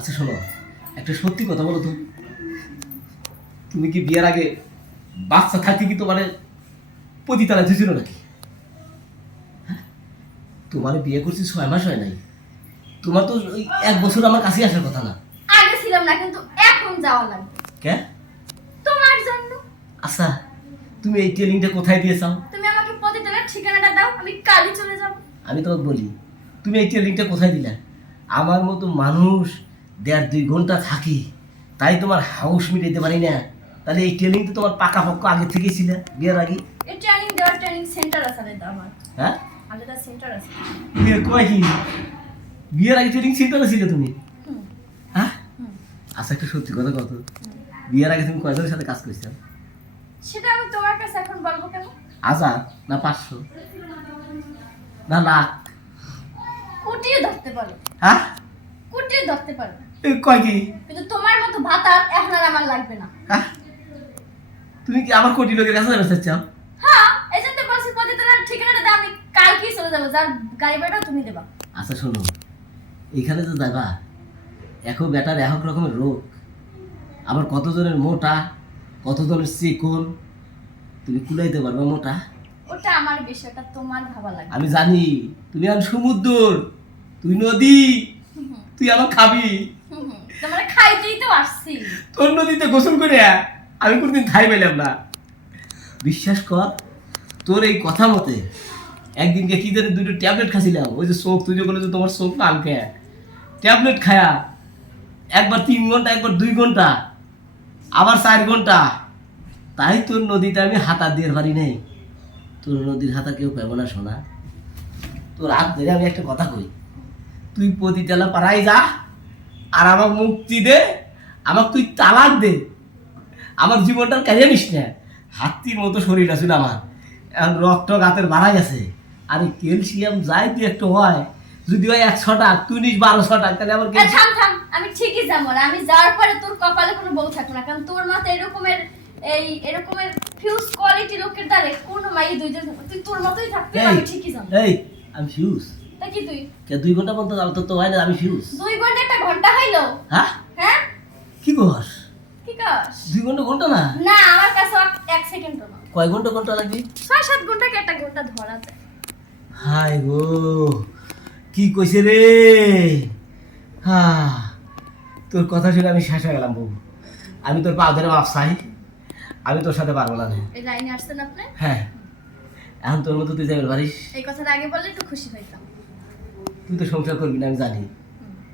আচ্ছা শোনো। একটা সত্যি কথা বলো তো। তুমি কি বিয়ের আগে বাচ্চা থাকতে কি তোমার পতিতারা ধুছিল নাকি? হ্যাঁ? তোমার বিয়ে করছি ছয় মাস হয় নাই। তোমার তো ওই এক বছর আমার কাছে আসার কথা না। আগে ছিলাম না কিন্তু এখন যাওয়া লাগবে কে? তোমার জন্য। আচ্ছা তুমি এই ট্রেনিংটা কোথায় দিয়ে চাও? তুমি আমাকে প্রতিদিনের ঠিকানাটা দাও আমি কালই চলে যাব। আমি তোমাকে বলি তুমি এই ট্রেনিংটা কোথায় দিলা? আমার মতো মানুষ দেড় দুই ঘণ্টা থাকি তাই তোমার হাউস মিটাইতে পারি না। তাহলে এই ট্রেনিং তো তোমার পাকা পক্ক আগে থেকেই ছিল বিয়ের আগে। এই ট্রেনিং দেওয়ার ট্রেনিং সেন্টার আছে আলাদা আমার? হ্যাঁ? আলাদা সেন্টার আছে। বিয়ে কয় কি? বিয়ের আগে ট্রেনিং সেন্টারে ছিলে তুমি? হ্যাঁ? আচ্ছা একটা সত্যি কথা কত বিয়ের আগে তুমি কয়জনের সাথে কাজ করছ সেটা আমি তোমার কাছে এখন বলব কেন? হাজার না পাঁচশো? না লাখ? কুটিয়ে ধরতে পারো। হ্যাঁ? কুটিয়ে ধরতে পারো। কয় কি? কিন্তু তোমার মতো ভাতা এখন আর আমার লাগবে না। হ্যাঁ? তুমি কি আমার কোটি লোকের কাছে যাবে চাও হ্যাঁ এই জন্য বলছি প্রতিদিনের ঠিকানাটা দাও আমি কালকেই চলে যাব। যার গাড়ি ভাড়া তুমি দেবা। আচ্ছা শোনো। এখানে তো যাবা এখন বেটার এক রকমের রোগ। আবার কতজনের মোটা কতজনের চিকন তুমি কুলাইতে পারবে মোটা। ওটা আমার বিষয়টা তোমার ভাবা লাগে আমি জানি তুমি আর সমুদ্র তুই নদী। তুই আমার খাবি। তোমার খাইতেই তো আসছি। তোর নদীতে গোসল করে আমি কোনদিন খাই পেলাম না। বিশ্বাস কর তোর এই কথা মতে একদিনকে কি জানি দুটো ট্যাবলেট খাচ্ছিলাম ওই যে চোখ তুই যে তোমার চোখ না খেয়ে ট্যাবলেট খায়া একবার তিন ঘণ্টা একবার দুই ঘণ্টা আবার চার ঘণ্টা। তাই তোর নদীতে আমি হাতা দিয়ে পারি নাই। তোর নদীর হাতা কেউ পাবো না শোনা তোর হাত ধরে আমি একটা কথা কই। তুই পতিতালা পাড়ায় যা আর আমার মুক্তি দে আমার তুই তালাক দে আমার জীবনটার কাজে নিস না হাতির মতো শরীর আছে আমার এখন রক্ত গাতের বাড়াই আছে। আর ক্যালসিয়াম যাই তুই একটু হয়। যদি হয় একশো টাক তুই নিস বারোশো টাক তাহলে আমার থাম থাম আমি ঠিকই যাব আমি যাওয়ার পরে তোর কপালে কোনো বউ থাকবে না। কারণ তোর মতো এরকমের এই এরকমের ফিউজ কোয়ালিটি লোকের দ্বারে কোনো মাই দুইজন থাকবে তুই তোর মতোই এই, আমি ঠিকই যাব। এই আমি ফিউজ তা কি তুই? কে দুই ঘণ্টা পর্যন্ত তো হয় না আমি ফিউজ দুই ঘণ্টা একটা ঘণ্টা হইল? হ্যাঁ? হ্যাঁ? কি কি দুই ঘণ্টা ঘণ্টা না? না আমার কাছে এক- সেকেন্ডও না কয় ঘণ্টা ঘণ্টা লাগবে? ছয় সাত ঘন্টাকে একটা ঘণ্টা ধরা যায়? হাই গো কি কইছে রে? হা তোর কথা শুনে আমি শেষ হয়ে গেলাম বউ। আমি তোর পা ধরে মাপ চাই। আমি তোর সাথে পারব না এই লাইনে আসছেন আপনি? হ্যাঁ। এখন তোর মতো তুই যাবে পারিস? এই কথাটা আগে বললে একটু খুশি হইতাম। তুই তো সংসার করবি না আমি জানি।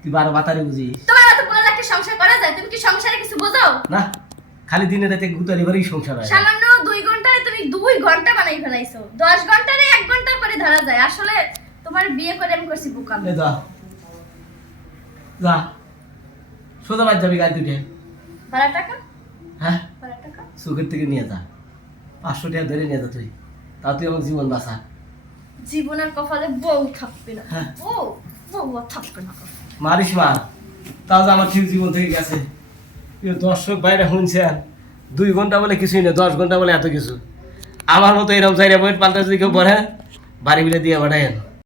তুই বারো বাতারে বুঝিস। তোমার মতো কোনো একটা সংসার করা যায় তুমি কি সংসারে কিছু বোঝো? না খালি দিনে রাতে গুতারি বাড়ি সংসার হয়। সামান্য দুই ঘন্টায় তুমি দুই ঘণ্টা বানাই ফেলাইছো। দশ ঘন্টারে এক ঘণ্টা করে ধরা যায়। আসলে তোমার বিয়ে করে আমি করছি বোকাম যা। যা। সোজা বাদ যাবি গাড়ি উঠে ভাড়া টাকা? হ্যাঁ? ভাড়া টাকা? সুখের থেকে নিয়ে যা। পাঁচশো টাকা ধরে নিয়ে যা তুই। তাও তুই আমার জীবন বাঁচা। জীবনের কপালে বউ থাকবে না। হ্যাঁ। বউ বউ থাকবে না। মারিস মা তাও যে আমার ঠিক জীবন থেকে গেছে। দর্শক বাইরে শুনছেন দুই ঘণ্টা বলে কিছুই না দশ ঘণ্টা বলে এত কিছু। আমার মতো এরকম চাইরা বইয়ের পাল্টা যদি কেউ পড়ে বাড়ি বিলে দিয়ে পাঠায়েন।